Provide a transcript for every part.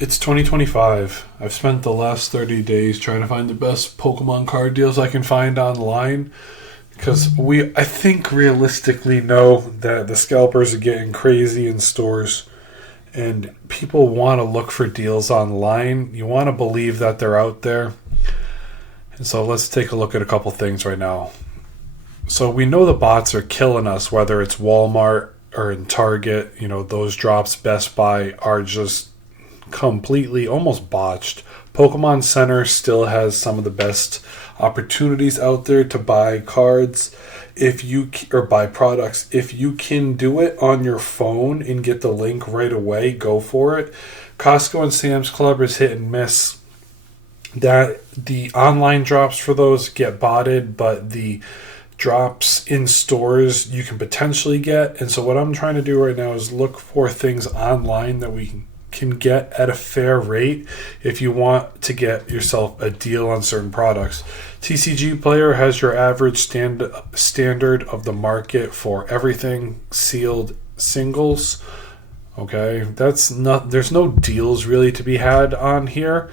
It's 2025. I've spent the last 30 days trying to find the best Pokemon card deals I can find online because I think realistically know that the scalpers are getting crazy in stores and people want to look for deals online. You want to believe that they're out there. And so let's take a look at a couple things right now. So we know the bots are killing us, whether it's Walmart or in Target. Those drops, Best Buy, are just completely almost botched. Pokemon Center still has some of the best opportunities out there to buy cards or buy products. If you can do it on your phone and get the link right away, go for it. Costco and Sam's Club is hit and miss. That the online drops for those get botted, but the drops in stores you can potentially get. And so what I'm trying to do right now is look for things online that we can get at a fair rate if you want to get yourself a deal on certain products. TCG Player has your average standard of the market for everything sealed singles. Okay, there's no deals really to be had on here.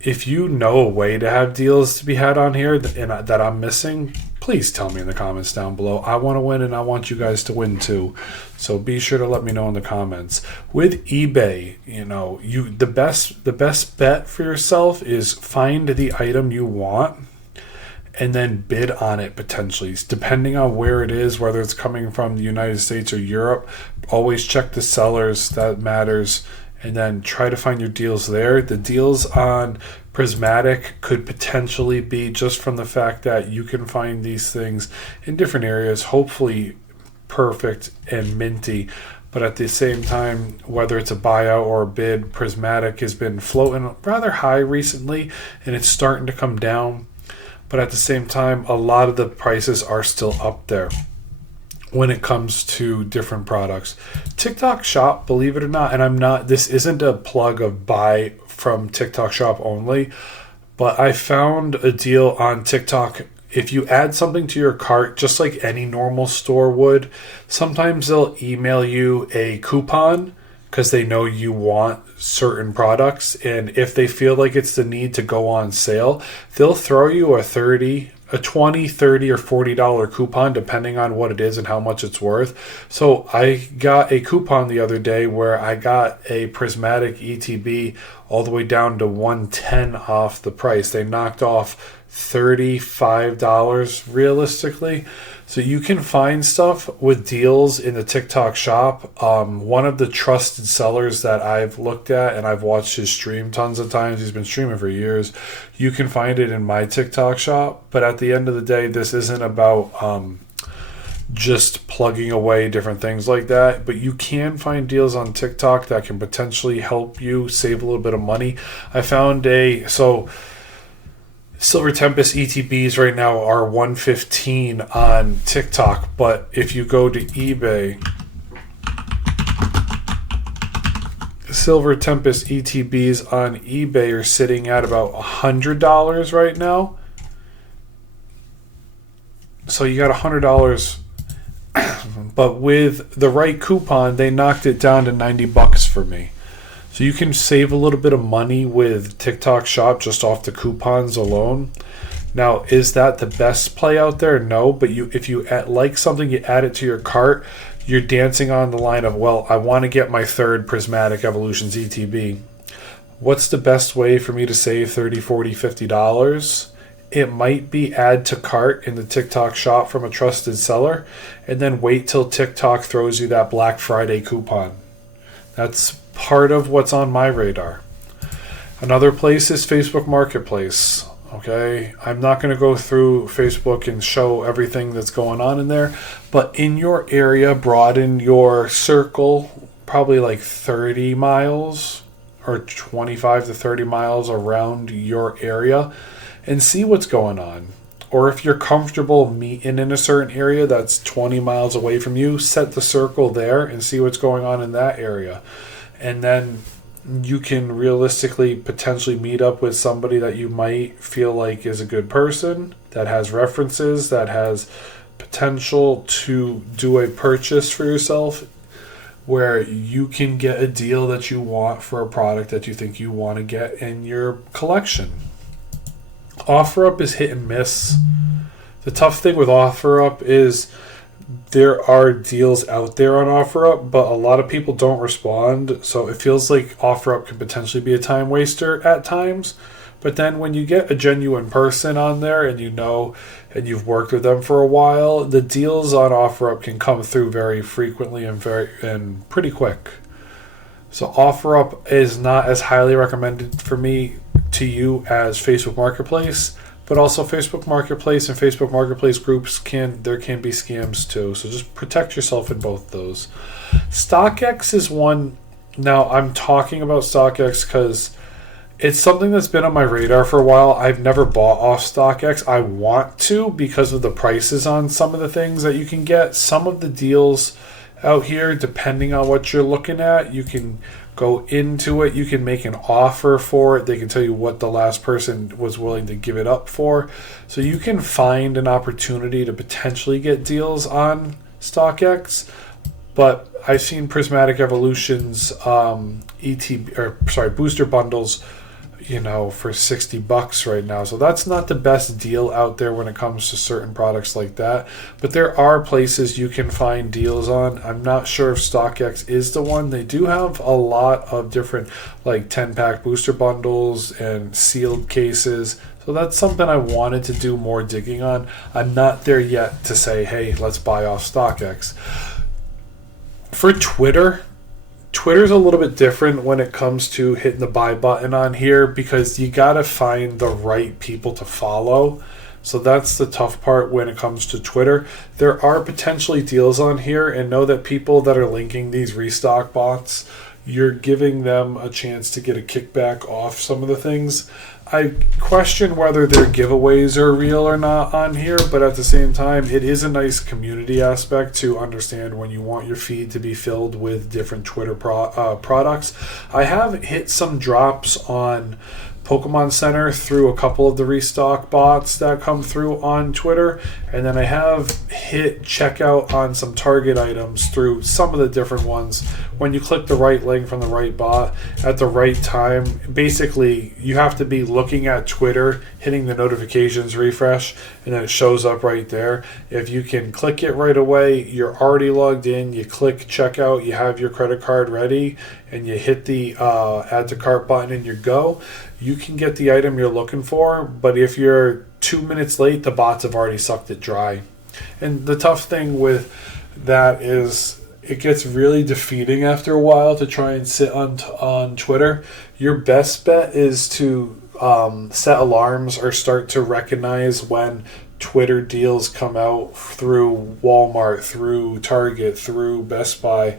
If you know a way to have deals to be had on here that I'm missing, please tell me in the comments down below. I want to win and I want you guys to win too. So be sure to let me know in the comments. With eBay, the best bet for yourself is find the item you want and then bid on it potentially. Depending on where it is, whether it's coming from the United States or Europe, always check the sellers. That matters. And then try to find your deals there. The deals on Prismatic could potentially be just from the fact that you can find these things in different areas, hopefully perfect and minty. But at the same time, whether it's a buyout or a bid, Prismatic has been floating rather high recently, and it's starting to come down. But at the same time, a lot of the prices are still up there when it comes to different products. TikTok Shop, believe it or not, and this isn't a plug of buy from TikTok Shop only, but I found a deal on TikTok. If you add something to your cart, just like any normal store would, sometimes they'll email you a coupon because they know you want certain products, and if they feel like it's the need to go on sale, they'll throw you a $20, $30, or $40 coupon depending on what it is and how much it's worth. So I got a coupon the other day where I got a Prismatic ETB all the way down to $110 off the price. They knocked off $35 realistically. So you can find stuff with deals in the TikTok Shop. One of the trusted sellers that I've looked at, and I've watched his stream tons of times, he's been streaming for years, you can find it in my TikTok Shop. But at the end of the day, this isn't about just plugging away different things like that. But you can find deals on TikTok that can potentially help you save a little bit of money. I found Silver Tempest ETBs right now are $115 on TikTok, but if you go to eBay, Silver Tempest ETBs on eBay are sitting at about $100 right now. So you got $100, but with the right coupon, they knocked it down to $90 for me. So you can save a little bit of money with TikTok Shop just off the coupons alone. Now, is that the best play out there? No, but if you like something, you add it to your cart, you're dancing on the line of, well, I want to get my third Prismatic Evolutions ETB. What's the best way for me to save $30, $40, $50? It might be add to cart in the TikTok Shop from a trusted seller, and then wait till TikTok throws you that Black Friday coupon. That's part of what's on my radar. Another place is Facebook Marketplace. Okay, I'm not going to go through Facebook and show everything that's going on in there, but in your area, broaden your circle, probably like 30 miles or 25 to 30 miles around your area, and see what's going on. Or if you're comfortable meeting in a certain area that's 20 miles away from you, set the circle there and see what's going on in that area. And then you can realistically potentially meet up with somebody that you might feel like is a good person, that has references, that has potential to do a purchase for yourself where you can get a deal that you want for a product that you think you want to get in your collection. OfferUp is hit and miss. The tough thing with OfferUp is there are deals out there on OfferUp, but a lot of people don't respond, so it feels like OfferUp could potentially be a time waster at times. But then when you get a genuine person on there and you know and you've worked with them for a while, the deals on OfferUp can come through very frequently and pretty quick. So OfferUp is not as highly recommended for me to you as Facebook Marketplace, but also Facebook Marketplace and Facebook Marketplace groups there can be scams too. So just protect yourself in both those. StockX is one. Now I'm talking about StockX because it's something that's been on my radar for a while. I've never bought off StockX. I want to because of the prices on some of the things that you can get. Some of the deals out here, depending on what you're looking at, you can go into it. You can make an offer for it. They can tell you what the last person was willing to give it up for. So you can find an opportunity to potentially get deals on StockX. But I've seen Prismatic Evolution's booster bundles, for $60 right now. So that's not the best deal out there when it comes to certain products like that. But there are places you can find deals on. I'm not sure if StockX is the one. They do have a lot of different 10-pack booster bundles and sealed cases. So that's something I wanted to do more digging on. I'm not there yet to say, hey, let's buy off StockX. For Twitter's a little bit different when it comes to hitting the buy button on here because you got to find the right people to follow. So that's the tough part when it comes to Twitter. There are potentially deals on here, and know that people that are linking these restock bots, you're giving them a chance to get a kickback off some of the things. I question whether their giveaways are real or not on here, but at the same time, it is a nice community aspect to understand when you want your feed to be filled with different Twitter products. I have hit some drops on Pokemon Center through a couple of the restock bots that come through on Twitter, and then I have hit checkout on some Target items through some of the different ones. When you click the right link from the right bot at the right time, basically you have to be looking at Twitter, hitting the notifications refresh, and then it shows up right there. If you can click it right away, you're already logged in, you click checkout, you have your credit card ready, and you hit the add to cart button and you go. You can get the item you're looking for, but if you're 2 minutes late, the bots have already sucked it dry. And the tough thing with that is it gets really defeating after a while to try and sit on Twitter. Your best bet is to set alarms or start to recognize when Twitter deals come out through Walmart, through Target, through Best Buy,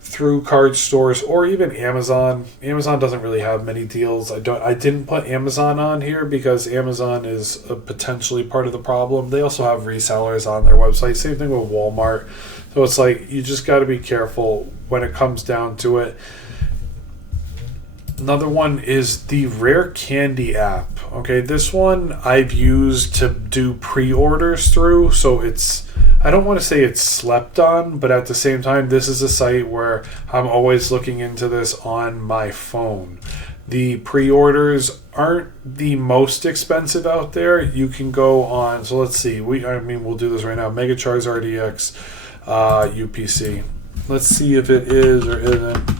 through card stores, or even Amazon. Amazon doesn't really have many deals. I didn't put Amazon on here because Amazon is potentially part of the problem. They also have resellers on their website. Same thing with Walmart. So it's you just got to be careful when it comes down to it. Another one is the Rare Candy app. Okay, this one I've used to do pre-orders through, so I don't want to say it's slept on, but at the same time, this is a site where I'm always looking into this on my phone. The pre-orders aren't the most expensive out there. You can go on, so let's see, we'll do this right now. Mega Charizard EX, UPC. Let's see if it is or isn't.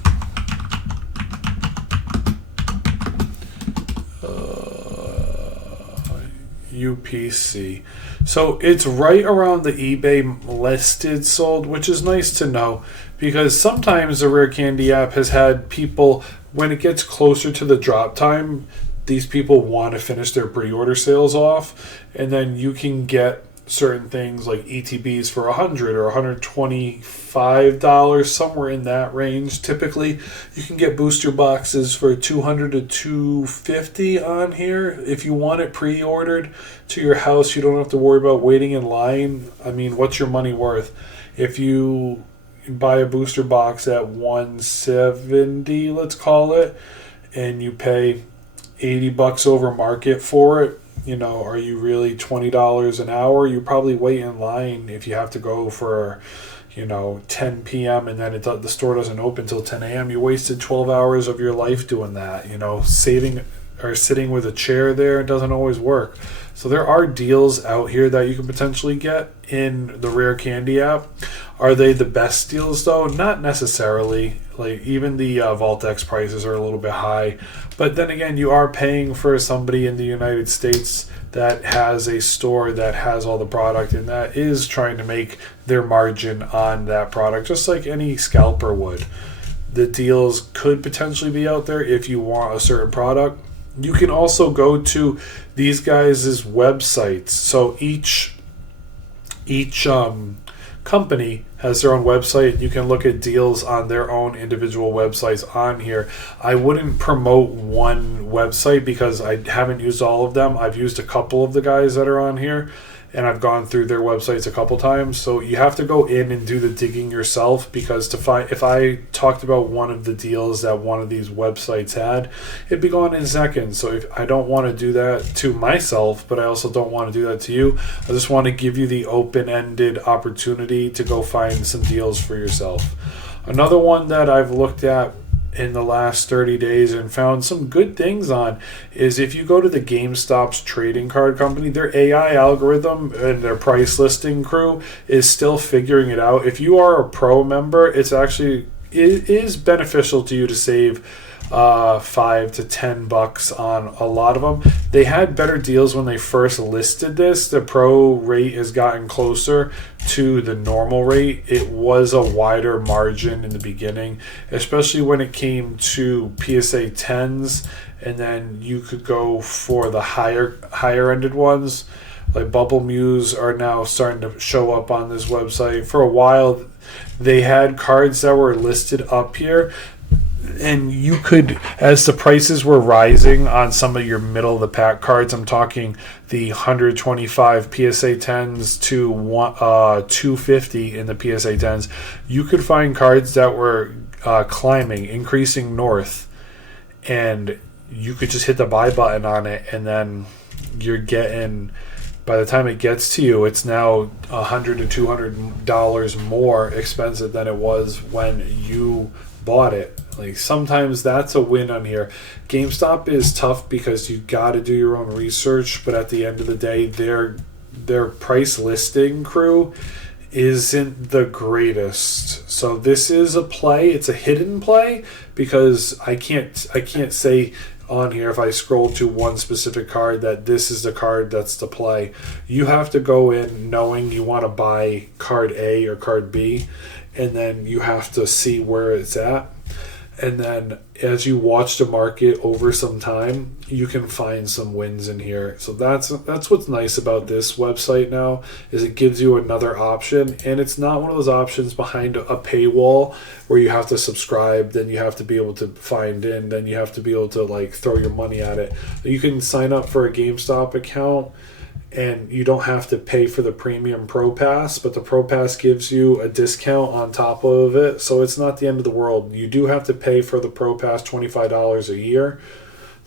UPC. So it's right around the eBay listed sold, which is nice to know because sometimes the Rare Candy app has had people, when it gets closer to the drop time, these people want to finish their pre-order sales off, and then you can get certain things like ETBs for $100 or $125, somewhere in that range. Typically, you can get booster boxes for $200 to $250 on here. If you want it pre-ordered to your house, you don't have to worry about waiting in line. I mean, what's your money worth? If you buy a booster box at $170, let's call it, and you pay $80 over market for it, are you really $20 an hour? You probably wait in line if you have to go for, 10 p.m. and then the store doesn't open till 10 a.m. You wasted 12 hours of your life doing that. Saving or sitting with a chair there doesn't always work. So there are deals out here that you can potentially get in the Rare Candy app. Are they the best deals though? Not necessarily. Like even the Vault-X prices are a little bit high. But then again, you are paying for somebody in the United States that has a store that has all the product and that is trying to make their margin on that product, just like any scalper would. The deals could potentially be out there if you want a certain product. You can also go to these guys' websites. So each company has their own website. You can look at deals on their own individual websites on here. I wouldn't promote one website because I haven't used all of them. I've used a couple of the guys that are on here, and I've gone through their websites a couple times. So you have to go in and do the digging yourself, because if I talked about one of the deals that one of these websites had, it'd be gone in seconds. So if I don't want to do that to myself, but I also don't want to do that to you. I just want to give you the open-ended opportunity to go find some deals for yourself. Another one that I've looked at in the last 30 days and found some good things on is if you go to the GameStop's trading card company, their AI algorithm and their price listing crew is still figuring it out. If you are a pro member, it is beneficial to you to save $5 to $10 on a lot of them. They had better deals when they first listed this. The pro rate has gotten closer to the normal rate. It was a wider margin in the beginning, especially when it came to PSA 10s, and then you could go for the higher ended ones. Like Bubble Muse are now starting to show up on this website. For a while, they had cards that were listed up here, and you could, as the prices were rising on some of your middle of the pack cards, I'm talking the 125 PSA 10s to 250 in the PSA 10s, you could find cards that were climbing, increasing north, and you could just hit the buy button on it, and then you're getting, by the time it gets to you, it's now $100 to $200 more expensive than it was when you bought it. Like, sometimes that's a win on here. GameStop is tough because you got to do your own research, but at the end of the day, their price listing crew isn't the greatest. So this is a play. It's a hidden play, because I can't say on here, if I scroll to one specific card, that this is the card that's the play. You have to go in knowing you want to buy card A or card B, and then you have to see where it's at. And then as you watch the market over some time, you can find some wins in here. So that's what's nice about this website now, is it gives you another option, and it's not one of those options behind a paywall where you have to subscribe, then you have to be able to find in, then you have to be able to like throw your money at it. You can sign up for a GameStop account, and you don't have to pay for the premium Pro Pass, but the Pro Pass gives you a discount on top of it, so it's not the end of the world. You do have to pay for the Pro Pass $25 a year,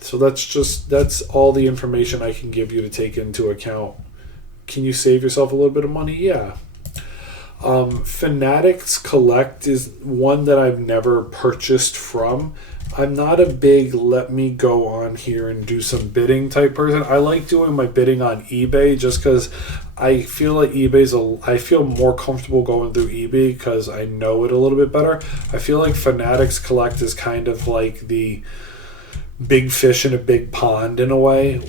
so that's all the information I can give you to take into account. Can you save yourself a little bit of money? Yeah. Fanatics Collect is one that I've never purchased from. I'm not a big let me go on here and do some bidding type person. I like doing my bidding on eBay just because I feel like I feel more comfortable going through eBay because I know it a little bit better. I feel like Fanatics Collect is kind of like the big fish in a big pond in a way.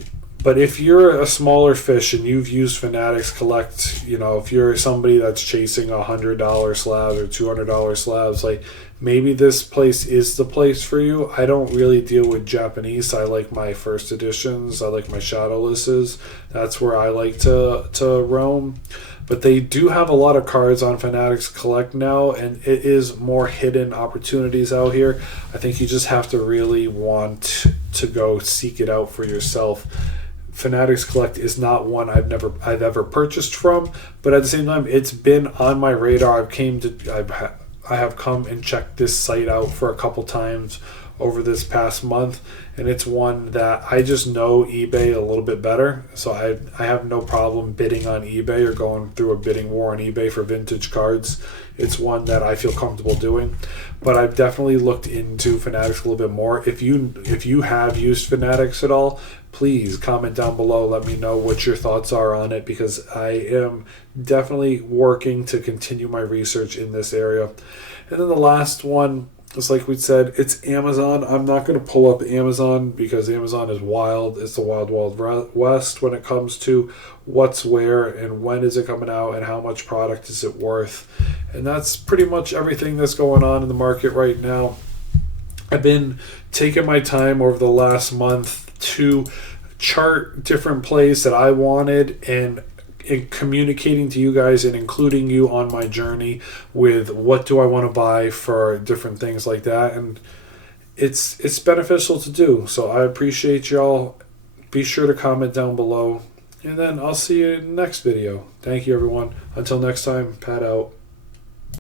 But if you're a smaller fish and you've used Fanatics Collect, if you're somebody that's chasing $100 slabs or $200 slabs, like, maybe this place is the place for you. I don't really deal with Japanese. I like my first editions. I like my shadowlesses. That's where I like to roam. But they do have a lot of cards on Fanatics Collect now, and it is more hidden opportunities out here. I think you just have to really want to go seek it out for yourself. Fanatics Collect is not one I've ever purchased from, but at the same time, it's been on my radar. I have come and checked this site out for a couple times over this past month, and it's one that I just know eBay a little bit better, so I have no problem bidding on eBay or going through a bidding war on eBay for vintage cards. it's one that I feel comfortable doing. But I've definitely looked into Fanatics a little bit more. If you have used Fanatics at all, please comment down below. Let me know what your thoughts are on it, because I am definitely working to continue my research in this area. And then the last one, just like we said, it's Amazon. I'm not going to pull up Amazon because Amazon is wild. It's the wild, wild west when it comes to what's where and when is it coming out and how much product is it worth. And that's pretty much everything that's going on in the market right now. I've been taking my time over the last month to chart different plays that I wanted and communicating to you guys and including you on my journey with what do I want to buy for different things like that. And it's beneficial to do. So I appreciate y'all. Be sure to comment down below. And then I'll see you in the next video. Thank you, everyone. Until next time, Pat out.